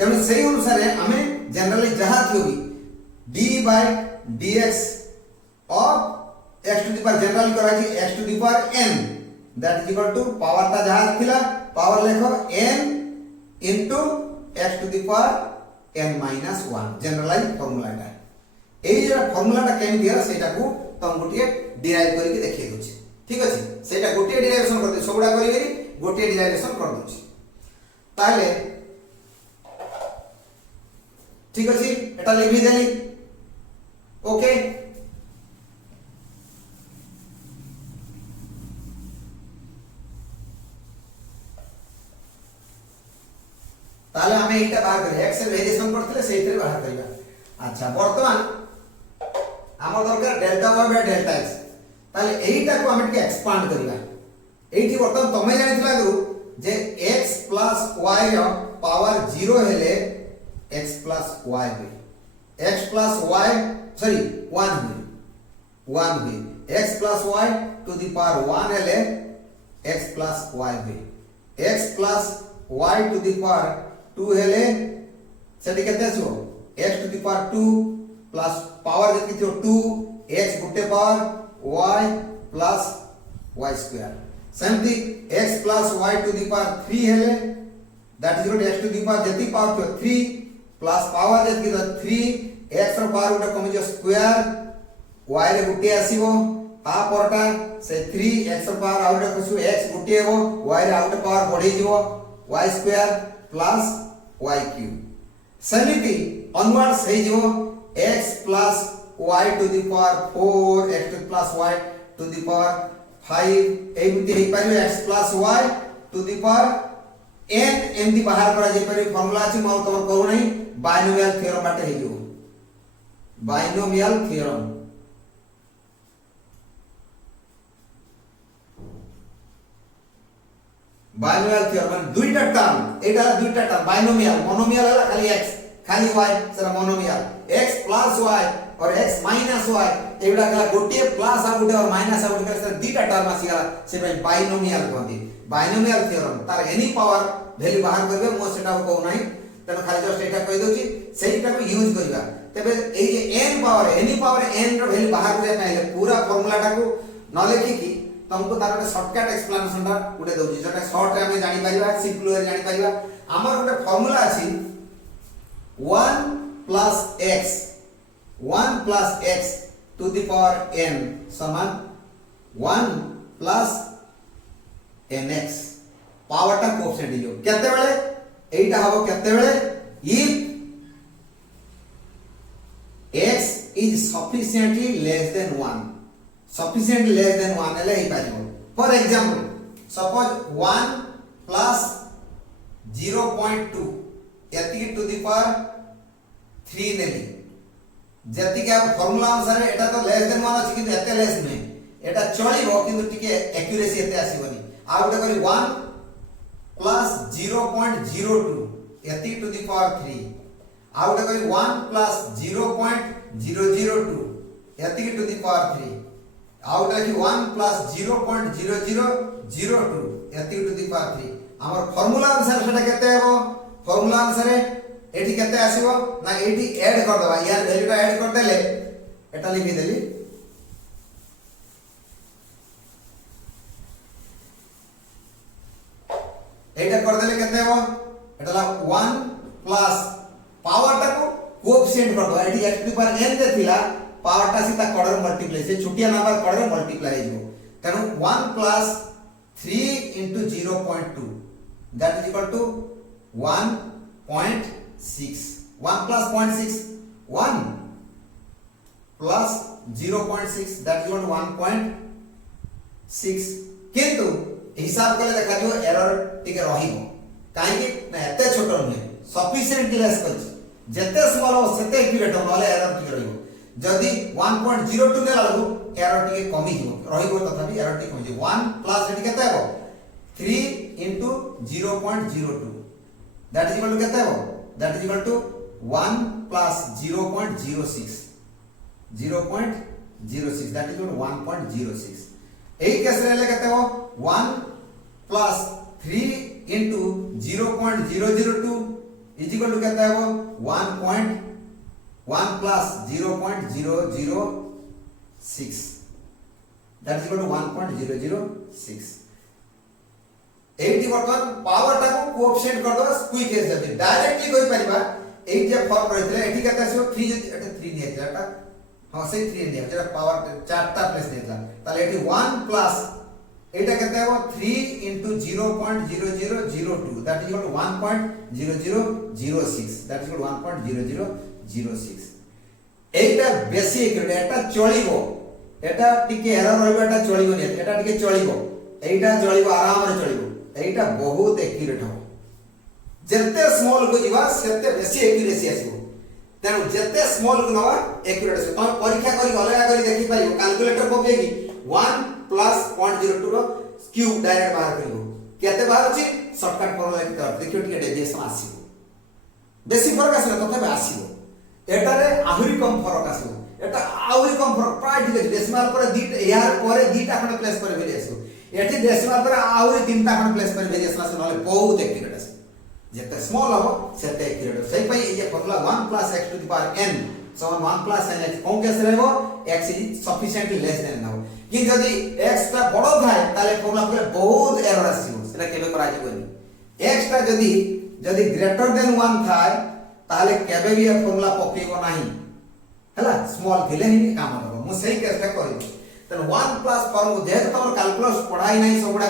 तेनु सही अनुसार हमें जनरली जहां थियोगी d by dx of x to the power generally करा कि x to the power n that is equal to power ता जहां थिला पावर लेखो n into x to the power n minus 1 generalize formula टा एई जे formula टा केम दिया सेटा को तम गोटिए डिराइव करि के देखै दोछि ठीक अछि सेटा गोटिए डिराइवेशन कर दे सबुडा करि करि गोटिए डिराइवेशन कर दोछि ताले ठीक अछि एटा लिखि देली ओके ताले हमें एटा बाहर करिया एक्स वेरिएशन करथिले सेइतरे बाहर करिया अच्छा वर्तमान हमर दरकार delta y by delta x ताले एइटा को हम टिके एक्सपांड करिया एइठी वर्तमान तमे जानिथिला गुरु जे x + y रो पावर 0 हेले x + y बे x + y सॉरी 1 बे x + y to the power 1 हेले x + y बे x + y to the power 2 हेले सेठी केते आछो x to the power 2 plus power जति थियो 2 x गुटे power y plus y square सेमती x plus y to the power 3 हेले that is x to the power जति पावर थियो 3 प्लस पावर जति थियो 3 x रो पावर गुटे कमी जो स्क्वायर y रे गुटे आसीबो ता परटा से 3 x रो पावर आउट कसु x गुटे हेबो y रे आउट पावर बढ़ी जीवो y square plus y cube सेमिति ऑनवर्ड्स हे जो x plus y to the power 4 x plus y to the power 5 एमिति हे पारियो x plus y to the power n एमिति बाहर करा जे पारि फार्मूला अछि म तोर कहू नै बाइनोमियल थ्योरम बाटे हे जो बाइनोमियल थ्योरम बाइनोमियल थ्योरम माने दुईटा टर्म एटा दुईटा टर्म बाइनोमियल मोनोमियल हला खाली x खाली y सरा मोनोमियल x plus y और x minus y एबडा कला गोटे प्लस आ गोटे और माइनस आ गोटे सरा दीटा टर्म आसीगला से बाइनोमियल कहंती बाइनोमियल थ्योरम तार एनी पावर वैल्यू बाहर करबे मो सेटा को नै तने खाली जस्ट एटा कहि दोची सेटा को यूज करबा तबे ए जे n पावर n रो वैल्यू बाहर करे पहिले पूरा फार्मूला टा को न लेखि की तुमको तार एक शॉर्टकट एक्सप्लेनेशन टा उडे दोची जेटा शॉर्ट रे हमें जानि परिबा सिंपल वे जानि परिबा हमर गोटे फार्मूला अछि 1 plus x to the power n समान 1 plus nx पावर टा कोएफिशिएंट जो केते बेले एटा हबो केते बेले if x is sufficiently less than 1 हेले ही पाइबो फॉर एग्जांपल सपोज 1 plus 0.2 यति टू द पावर 3 नेली जति के फार्मूला अनुसार एटा तो लेस देन 1 अछि किंतु एते लेस नै एटा चलिबो किंतु टिके एक्यूरेसी एते आसीबनी आ उडे करी 1 plus 0.02 यति टू द पावर 3 आ उडे करी 1 plus 0.002 यति टू द पावर 3 आ उडे करी 1 plus 0.0002 यति टू द पावर 3 हमर फार्मूला अनुसार सेटा केते हेबो फार्मूला अनुसार एठी केते आसीबो ना एठी ऐड कर दबा यार वैल्यू टा ऐड कर देले एटा लिखि देली एटा कर देले केते हेबो एटा ला 1 प्लस पावर टा को कोएफिशिएंट कर दबा एठी x टू पावर n दे थिला पावर टा सीधा कड़र मल्टीप्लाई से छुटिया नंबर कड़र मल्टीप्लाई हो तनु 1 plus 3 into 0.2 that is equal to 1.6 1 plus 0.6 1 plus 0.6 that is equal to 1.6 किंतु हिसाब कले देखा जो एरर टिके रहिबो काहे कि ना एते छोट नहे सफिशिएंट लेस कर जते स्मॉल हो सेते एक्यूरेट हो नले एरर टिके रहिबो जदी 1.02 ने लागो एरर टिके कमी हिबो रहिबो तथापि एरर टिके कमी 1 प्लस एटी केते हेबो 3 into 0.02 that is equal to केते हेबो that is equal to 1 plus 0.06 that is equal to 1.06 एही केस रे ले केते हो 1 plus 3 into 0.002 is equal to केते हो 1 plus 0.006 that is equal to 1.006 eighty वर्तमान पावर टा को कोएफिशिएंट कर दो क्विक केस जति डायरेक्टली कोइ परिबा एट जे फॉर्म रहितले एठी केते आसीबो 3 एटा 3 नै एटा हां से 3 नै जेटा पावर चारटा प्लेस देतला ताले एठी 1 प्लस एटा केते हो 3 into 0.0002 that is equal to 1.0006 that is equal to 1.0006 এইটা বেশি একুরেট, এটা চলিব, এটা টিকে এরর রইব, এটা চলিব নি, এটা টিকে চলিব, এইটা চলিব, আরামরে চলিব, এইটা বহুত একুরেট হব। যেতে স্মল কো ଯିବା সেতে বেশি একুরেসি আসিব। তেণু যেতে স্মল কো নবা একুরেট আসিব। তুমি পরীক্ষা করি অলগা করি দেখি পাইব, ক্যালকুলেটর পকেইকি 1 প্লাস 0.02 ର কিউব ডাইরেক্ট বাহার করিব, কেতে বাহার আছে শর্টকাট ফর্মুলা কেতে আছে দেখিও টিকে ডেভিয়েশন আসিব, বেশি ফরক আসলে তথাপি আসিব। এটারে আহুরি কম ফরক আসিব, এটা আহুরি কম ফরক প্রায় ঠিক আছে। ডেসিমাল পরে দুইটা, ইয়ার পরে দুইটা খন্ড প্লেস করে ভেরিয়েশন, এটি ডেসিমাল পরে আহুরি তিনটা খন্ড প্লেস করে ভেরিয়েশন আসে, নহলে বহুত একুরেট আসে। যেতে স্মল হবো সেতে একুরেট হবে। সেই পাই এই যে formula 1 plus x two the power n সমান 1 প্লাস n x কোন কেসে रहबो x is sufficiently less than now. কিন্তু যদি x টা বড় থাকে তাহলে ফর্মুলা পরে বহুত এরর আসিব, সেটা কেবে করা যায়নি। x টা যদি গ্রেটার দেন 1 থাকে তাহলে কেবে भी ফর্মুলা পকেইব नाही, হলা স্মল থিলে হি কাম হবো। মু সেই কেসটা করিব। তাহলে 1 প্লাস ফর্মুলা যেহেতু তোমার ক্যালকুলাস পড়াই নাই, সবগুড়া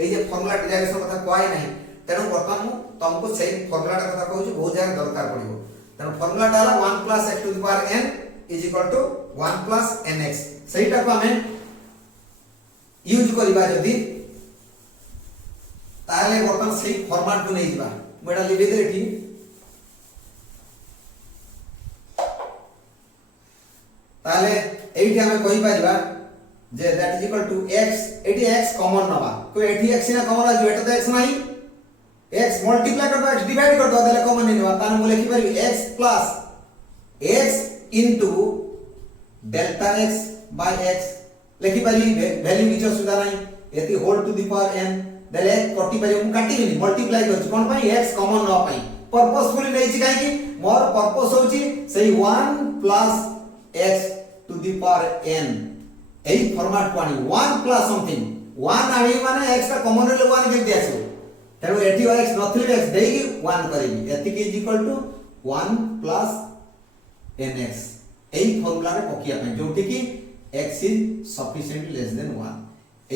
এই যে ফর্মুলা ডেরিভেশন কথা কয় নাই, তেণু বর্তমান মু तुमको সেই ফর্মুলাটা কথা কইছি, বহুত জায়গা দরকার পড়িব। তেণু ফর্মুলাটা হলা 1 plus x two the power n is equal to 1 plus nx। সেইটাকে আমি ইউজ করিবা যদি, তাহলে বর্তমান সেই ফরম্যাট কো নেই দিবা। মু এটা লিখে দেই এটি, তাহলে এইটি আমি কই পারিবা যে that is equal to x, এটি x কমন নবা, কই এটি x না কমন আসবে, এটা তো x নাই, x মল্টিপ্লাই করবা x ডিভাইড করবা, তাহলে কমন নিবা। তাহলে মু লিখি পারি x plus x into delta x by x, লিখি পারি ভ্যালু কিছু অসুবিধা নাই, এটি whole to the power n। তাহলে কটি পারি মু কাটিনি, মল্টিপ্লাই করছি কোন পাই x কমন নবা পাই, পারপসফুলি নেইছি কাই কি মোর পারপস হোছি সেই 1 plus x two the power n এই ফরম্যাট পানি 1 প্লাস সামথিং 1 আনি মানে x টা কমন হলে 1 কেমতি আসবে। তেণু এটি x নথিলে x দেইকি 1 করিবি, এতিকি is equal to 1 plus nx এই ফর্মুলারে পকিয়া পাই, যোটি কি x is sufficiently less than 1।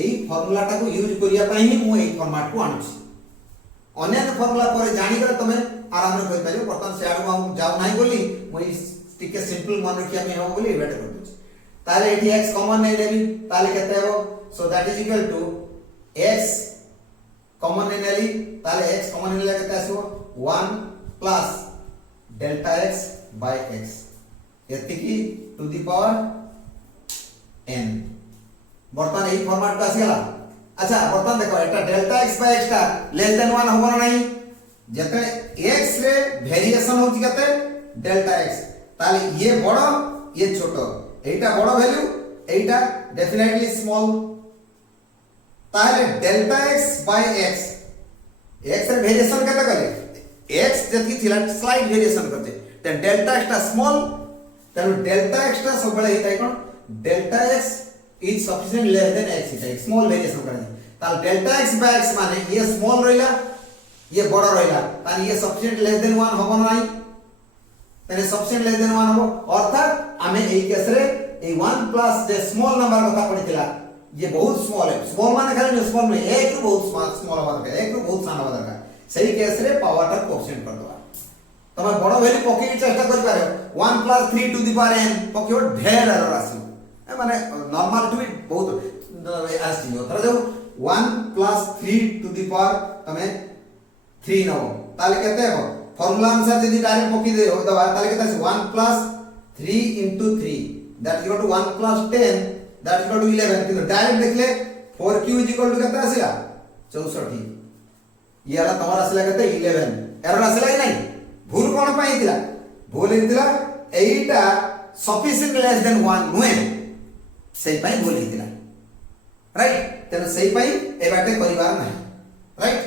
এই ফর্মুলাটাকে ইউজ করিয়া পাই নি মু এই ফরম্যাট কো আনুছি। অন্যান্য ফর্মুলা পরে জানি গলে তুমি আরামে কই পাইবো। বর্তমান সে আড়ু যাও নাই বলি মু টিকে সিম্পল মনে রাখি আমি হবো বলি এবারে করে দিচ্ছি। তাহলে এটি x কমন নেই নেবি, তাহলে কেতে হবে, so that is equal to x common নেলি, তাহলে x কমন নেলে কেতে আসিব 1 plus delta x by x এতিকি টু দি পাওয়ার n। বর্তমান এই ফরম্যাটটা আসি গলা। আচ্ছা বর্তমান দেখো এটা ডেল্টা x বাই x টা লেস দেন 1 হবো না নাই, যেতে x রে ভেরিয়েশন হচ্ছে কেতে ডেল্টা x, তাহলে ये বড় ये ছোট, এইটা বড় ভ্যালু এইটা ডেফিনেটলি স্মল। তাহলে delta x by x, x এর ভেরিয়েশন কেতে করে x যেতি ছিল স্লাইড ভেরিয়েশন করতে, তাহলে ডেল্টা x টা স্মল, তাহলে ডেল্টা x টা সবବେଳେ এইটাই কোন delta x is sufficient less than x, এটা স্মল ভেরিয়েশন করে। তাহলে ডেল্টা x বাই x মানে ये স্মল রইলা ये বড় রইলা, তাহলে ये সাফিসিয়েন্ট লেস দেন 1 হবো না নাই, তাহলে সাফিসিয়েন্ট লেস দেন 1 হবো। অর্থাৎ আমি এই কেসরে এই 1 প্লাস যে স্মল নাম্বার কথা পড়িছিলা ये बहुत स्मॉल है, स्मॉल माने खाली स्मॉल में एक रू बहुत स्मॉल हवा दरकार, एक रू बहुत सान हवा दरकार, सही केस रे पावर टा कोएफिशिएंट कर दवा। तमे बड़ वैल्यू पके के चेष्टा कर पारे 1 plus 3 to the power n पके ढेर एरर आसी, ए माने नॉर्मल टू बी बहुत आसी हो। तर जो 1 प्लस 3 टू द पावर तमे 3 नो, ताले केते हो फार्मूला अनुसार यदि डायरेक्ट पके दे हो दवा, ताले केते 1 plus 3 into 3 that is equal to 1 plus 10 that is equal to 11। কিন্তু ডাইরেক্ট দেখলে 4q is equal to কেতে আসিলা 64। ইয়ালা তোমার আসিলা কেতে 11, এরর আসিলা কি নাই, ভুল কোন পাই দিলা, ভুল হইতিলা এইটা সাফিসিয়েন্ট লেস দেন 1 নুহে, সেই পাই ভুল হইতিলা, রাইট। তেন সেই পাই এই বাটে করিবার নাই, রাইট।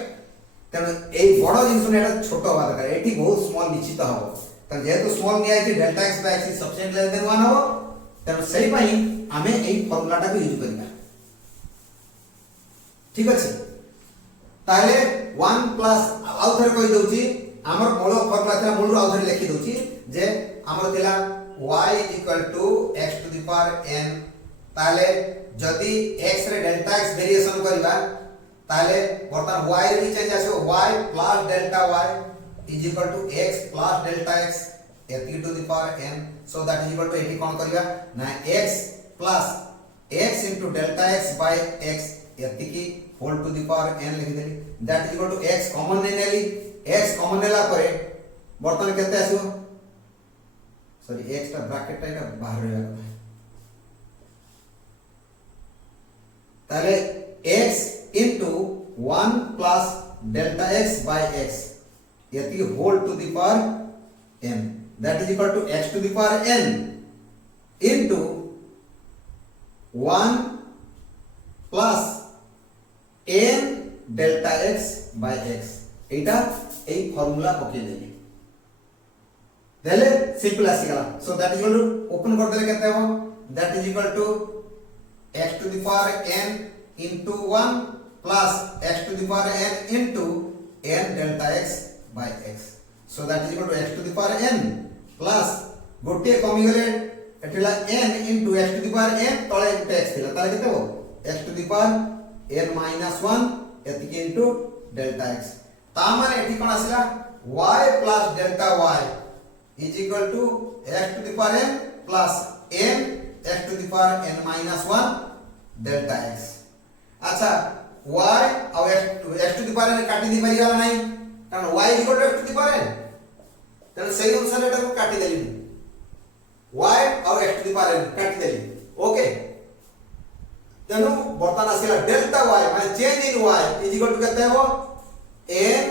তেন এই বড় জিনিস এটা ছোট হওয়া দরকার, এটি বহুত স্মল নিশ্চিত হবে। তাহলে যেহেতু স্মল নিয়ে আছে delta x by x is sufficient less than 1 হবে, তেন সেই পাই আমি এই ফর্মুলাটাকে ইউজ করিবা, ঠিক আছে। তাহলে 1 প্লাস আউথরে কই দউছি আমার মূল ফর্মুলা ଥିଲା, মূলରୁ আউথরে লিখি দউছি যে আমার ଥିଲା y x two the power n। তাহলে যদি x রে ডেল্টা x ভেরিয়েশন করিবা তাহলে বর্তমান y রে চেঞ্জ আসবে y plus delta y is equal to x plus delta x। एति to the power n, so that is equal to एटी कोन करबा ना x plus x into delta x by x एति की whole to the power n लिख देली, that is equal to x common नै नेली, x कॉमन नेला परे बर्तन केते आसीबो, सॉरी x टा ब्रैकेट टा एटा बाहर रहबा କଥା, ताले x into 1 plus delta x by x यति whole to the power n, that is equal to x to the power n into 1 plus n delta x by x, Etah A formula पके देली देले simple आसी गला, so that is equal to open कर देले केते हो, that is equal to x to the power n into 1 plus x to the power n into n delta x by x, so that is equal to x to the power n plus गोटे कमी गले एठिला n into x to the power n तळे गोटे x थिला ताले केते हो x to the power n minus 1 एतिके into delta x, ता माने एठी कोन आसिला y plus delta y is equal to x to the power n plus n x to the power n minus 1 delta x। अच्छा y और x to the power n काटी दी परिया नाही, कारण y is equal to x to the power n, तेन सही अनुसार एटा को काटी देली y और x to the power n काटी देली, ओके। तेनु बर्तन आसिला डेल्टा y माने change in y is equal to कहते हो n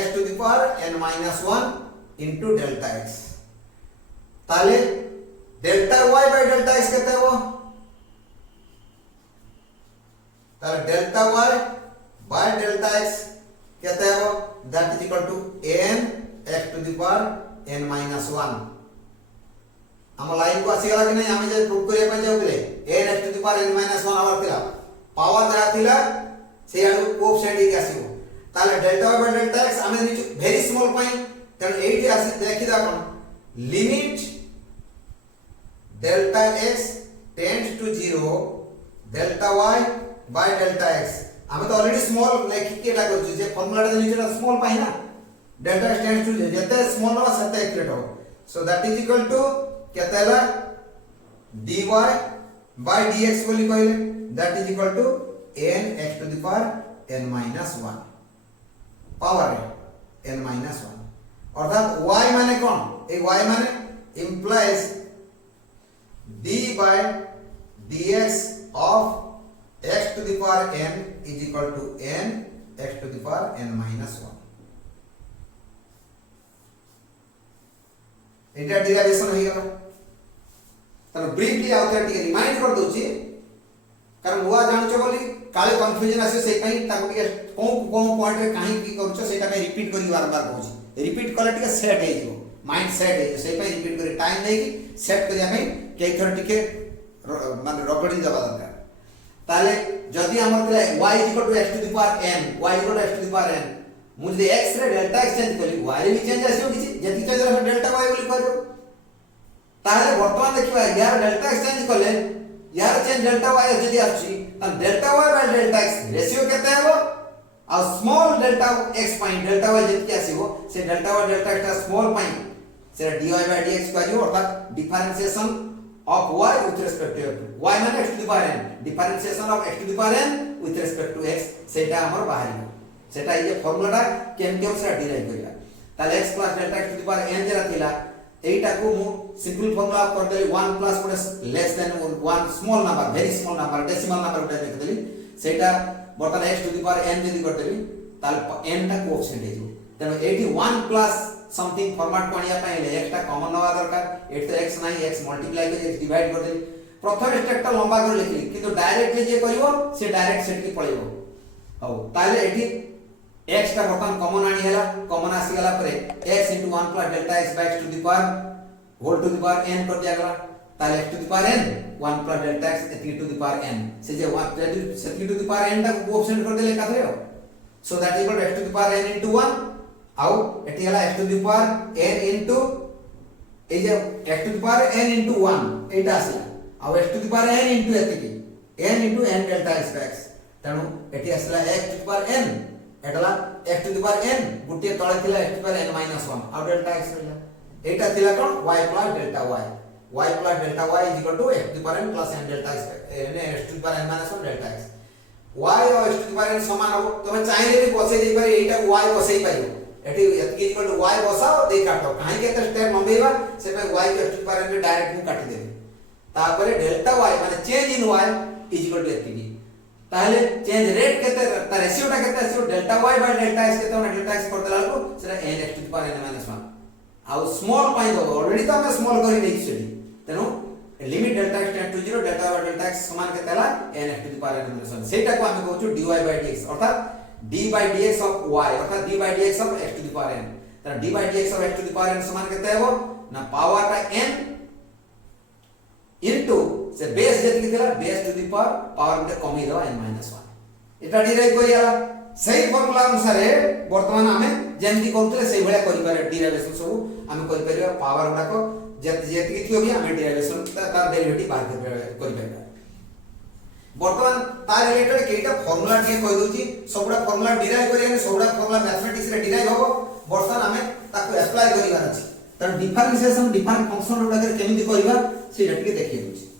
x to the power n minus 1 into delta x, ताले delta y by delta x कहते हो, ताले delta y by delta x कहते हो that is equal to n x to the power n minus 1। हम line को आसी गला कि नहीं, हम जे प्रूव करिया पे जाउतले n x to the power n minus 1 आवर थिला पावर जहा थिला से आडू कोएफिशिएंट के आसीबो, ताले delta y by delta x हमें वेरी स्मॉल पाई, तन 8 आसी देखि दा कोन limit delta x tends to 0 delta y by delta x, हमें तो ऑलरेडी स्मॉल लेखि के एटा करछु जे फार्मूला टा नीचे स्मॉल पाई ना, डेल्टा x टेंड्स टू जते स्मॉल हो सते एक्यूरेट हो, so that is equal to केते हला dy by dx बोली कहले, that is equal to n x to the power n minus 1 power n minus 1, अर्थात y माने कोन, ए y माने implies d by dx of x to the power n is equal to n x to the power n minus 1, Etah derivation हो गला। तन briefly आउथर टिके remind कर दोची, कारण हुआ जानछो बोली काले कंफ्यूजन आसे से कहीं ताको टिके कोन पॉइंट रे काहे की करछो सेटा में रिपीट करी बार बार कहूची, रिपीट कले टिके सेट हे जो माइंड सेट हे जो से पे रिपीट करी टाइम नै की सेट करिया में के थर टिके माने रगड़ी जाबा दरकार, ताले जदी हमर तिला y = x to the power n, y = x to the power n, मुझे x रे डेल्टा x चेंज कली y रे भी चेंज आसीओ किछि जति चेंज रे डेल्टा y बोली कहजो, ताले वर्तमान देखिबा यार डेल्टा x चेंज कले यार चेंज डेल्टा y जदी आछि त delta y by delta x ratio केते हेबो, आ स्मॉल डेल्टा x पाई डेल्टा y जति आसीबो से delta y delta x small पाई से dy by dx कहजो, अर्थात differentiation of y with respect to y माने x to the power n, differentiation of x to the power n with respect to x सेटा हमर बाहरी सेटा ये फार्मूला केमते हम से डिराइव करिया, ताले x plus delta x to the power n जरा थिला एटा को मु सिंपल फार्मूला कर देली 1 plus कोटे less than 1 small number very small number decimal number कोटे लिख देली, सेटा बर्तन x to the power n जदी कर देली ताले n टा कोएफिशिएंट हे जो, तनो 81 plus समथिंग फॉर्मेट कोनिया पाइले x टा कॉमन नवा दरकार, एट तो x नाही x मल्टीप्लाई कर x डिवाइड कर देली, प्रथम स्टेप टा लंबा कर लिखली किंतु डायरेक्टली जे करिवो से डायरेक्ट सेट की पळेबो, औ ताले एठी x का बर्तन कॉमन आनी हैला, कॉमन आसी गला परे x * 1 plus delta x by x to the power whole to the power n कर दिया गला, ताले x to the power n 1 plus delta x एति to the power n से जे 1 से to the power n टा कोएफिशिएंट कर देले काथे हो, so that equal x to the power n into 1 आउ एति हला x to the power n into A J x to the power n into 1 एटा आसी आउ x to the power n into एति n into n delta x by x, तनु एति आसला x to the power n एटला x to the power n गुटे तळे थिला x to the power n minus 1 आउ delta x रहला एटा थिला कोन y plus delta y plus delta y is equal to x to power n plus n delta x x to power n माइनस 1 delta x y और x to power n समान हो तमे चाहिले भी बसै दे पारे एटा y बसै पाइयो एटी इज इक्वल टू y बसाओ दे काटो काहे के स्टेप नंबेबा से पे y के x टू पावर n में डायरेक्ट में काटी देबे तापरे डेल्टा y माने change in y is equal to एतकी ताहले चेंज रेट केते ता रेशियोटा केते आसीओ delta y by delta x केते ना डेल्टा x करदेला को सेटा n x to power n माइनस 1 आउ स्मॉल पाई दो ऑलरेडी तो हम स्मॉल करी नै छिली तेनो limit delta x tend to 0 delta y delta x समान केतेला n x to power n माइनस 1 सेटा को हम कहू dy बाय dx अर्थात d by dx of y अर्थात d by dx of x to power n त d by dx of x to power n समान केते हेबो ना पावर का n इनटू से बेस जति थिला बेस टू द पावर गुटे कमी दवा n माइनस 1 एटा डिराइव करिया सही फार्मूला अनुसार वर्तमान हमें जेंति करथले सही भले करि पारे डेरिवेशन सब हमें करि परिया पावर गुडा को जेति थियो भी हमें डेरिवेशन तार डेरिवेटिव बाहर करि पारे वर्तमान तार रिलेटेड केटा फार्मूला के कहि दोची सबुडा फार्मूला डिराइव करिया सबुडा फार्मूला मैथमेटिक्स रे डिराइव होबो वर्तमान हमें ताको अप्लाई करिवार अछि त डिफरेंशिएशन डिफरेंट फंक्शन गुडा केमिति करिवा से जटिके देखि दोची